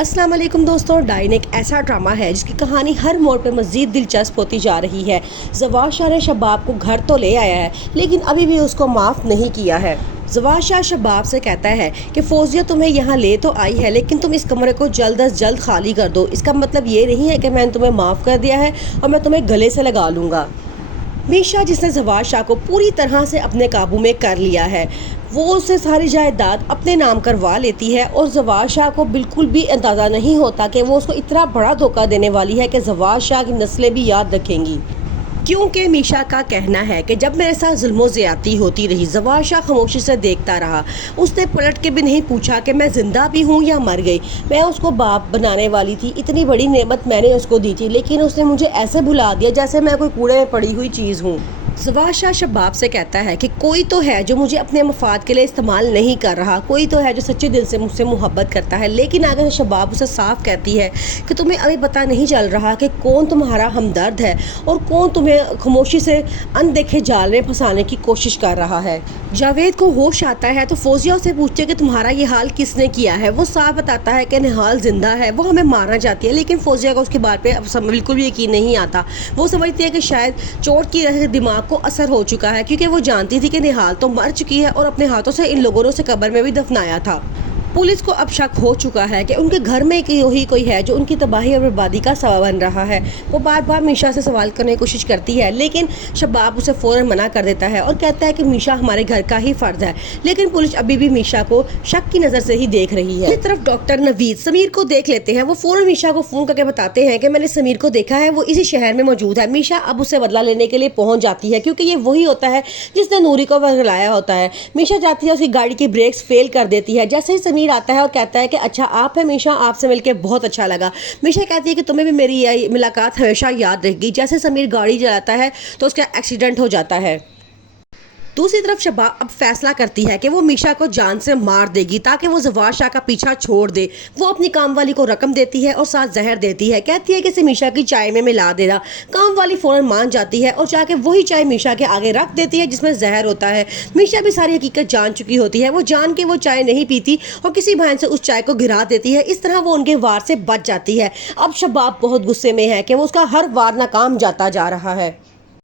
अस्सलाम वालेकुम दोस्तों, डाइन एक ऐसा ड्रामा है जिसकी कहानी हर मोड़ पर मज़ीद दिलचस्प होती जा रही है। जवाद शाह ने शबाब को घर तो ले आया है, लेकिन अभी भी उसको माफ़ नहीं किया है। जवाद शाह शबाब से कहता है कि फौजिया तुम्हें यहाँ ले तो आई है, लेकिन तुम इस कमरे को जल्द अज जल्द खाली कर दो। इसका मतलब ये नहीं है कि मैंने तुम्हें माफ़ कर दिया है और मैं तुम्हें गले से लगा लूँगा। मीशा, जिसने जवाद शाह को पूरी तरह से अपने काबू में कर लिया है, वो उससे सारी जायदाद अपने नाम करवा लेती है और जवाद शाह को बिल्कुल भी अंदाज़ा नहीं होता कि वो उसको इतना बड़ा धोखा देने वाली है कि जवाद शाह की नस्लें भी याद रखेंगी। क्योंकि मीशा का कहना है कि जब मेरे साथ जुल्म ज़्यादती होती रही, जवाद शाह खामोशी से देखता रहा। उसने पलट के भी नहीं पूछा कि मैं ज़िंदा भी हूँ या मर गई। मैं उसको बाप बनाने वाली थी, इतनी बड़ी नेमत मैंने उसको दी थी, लेकिन उसने मुझे ऐसे भुला दिया जैसे मैं कोई कूड़े में पड़ी हुई चीज़ हूँ। जवाद शाह शबाब से कहता है कि कोई तो है जो मुझे अपने मफाद के लिए इस्तेमाल नहीं कर रहा, कोई तो है जो सच्चे दिल से मुझसे मोहब्बत करता है। लेकिन अगर शबाब उसे साफ कहती है कि तुम्हें अभी पता नहीं चल रहा कि कौन तुम्हारा हमदर्द है और कौन तुम्हें खामोशी से अनदेखे जाल में फंसाने की कोशिश कर रहा है। जावेद को होश आता है तो फौजिया उसे पूछते कि तुम्हारा ये हाल किसने किया है। वो साफ बताता है कि निहाल जिंदा है, वो हमें मारना चाहती है, लेकिन फौजिया को उसकी बात पे अब बिल्कुल भी यकीन नहीं आता। वो समझती है कि शायद चोट की वजह से दिमाग को असर हो चुका है, क्योंकि वो जानती थी कि निहाल तो मर चुकी है और अपने हाथों से इन लोगों ने उसे कब्र में भी दफनाया था। पुलिस को अब शक हो चुका है कि उनके घर में ही कोई है जो उनकी तबाही और बर्बादी का सबब बन रहा है। वो बार बार मीशा से सवाल करने की कोशिश करती है, लेकिन शबाब उसे फ़ौरन मना कर देता है और कहता है कि मीशा हमारे घर का ही फ़र्ज है। लेकिन पुलिस अभी भी मीशा को शक की नज़र से ही देख रही है। दूसरी तरफ डॉक्टर नवीद समीर को देख लेते हैं। वो फ़ौरन मीशा को फ़ोन करके बताते हैं कि मैंने समीर को देखा है, वो इसी शहर में मौजूद है। मीशा अब उसे बदला लेने के लिए पहुँच जाती है, क्योंकि ये वही होता है जिसने नूरी को बदलाया होता है। मीशा जाती है, उसकी गाड़ी की ब्रेक्स फेल कर देती है। जैसे ही समीर आता है और कहता है कि अच्छा आप है मीशा, आपसे मिलकर बहुत अच्छा लगा। मीशा कहती है कि तुम्हें भी मेरी यह मुलाकात हमेशा याद रहेगी। जैसे समीर गाड़ी चलाता है तो उसका एक्सीडेंट हो जाता है। दूसरी तरफ शबाब अब फैसला करती है कि वो मीशा को जान से मार देगी ताकि वो जवाद शाह का पीछा छोड़ दे। वो अपनी काम वाली को रकम देती है और साथ जहर देती है। कहती है कि इसे मीशा की चाय में मिला देना। काम वाली फौरन मान जाती है और जाके वही चाय मीशा के आगे रख देती है जिसमें जहर होता है। मीशा भी सारी हकीकत जान चुकी होती है। वो जान के वो चाय नहीं पीती और किसी बहाने से उस चाय को गिरा देती है। इस तरह वो उनके वार से बच जाती है। अब शबाब बहुत गुस्से में है कि वो उसका हर वार नाकाम जाता जा रहा है।